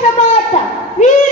esta mata. Vira!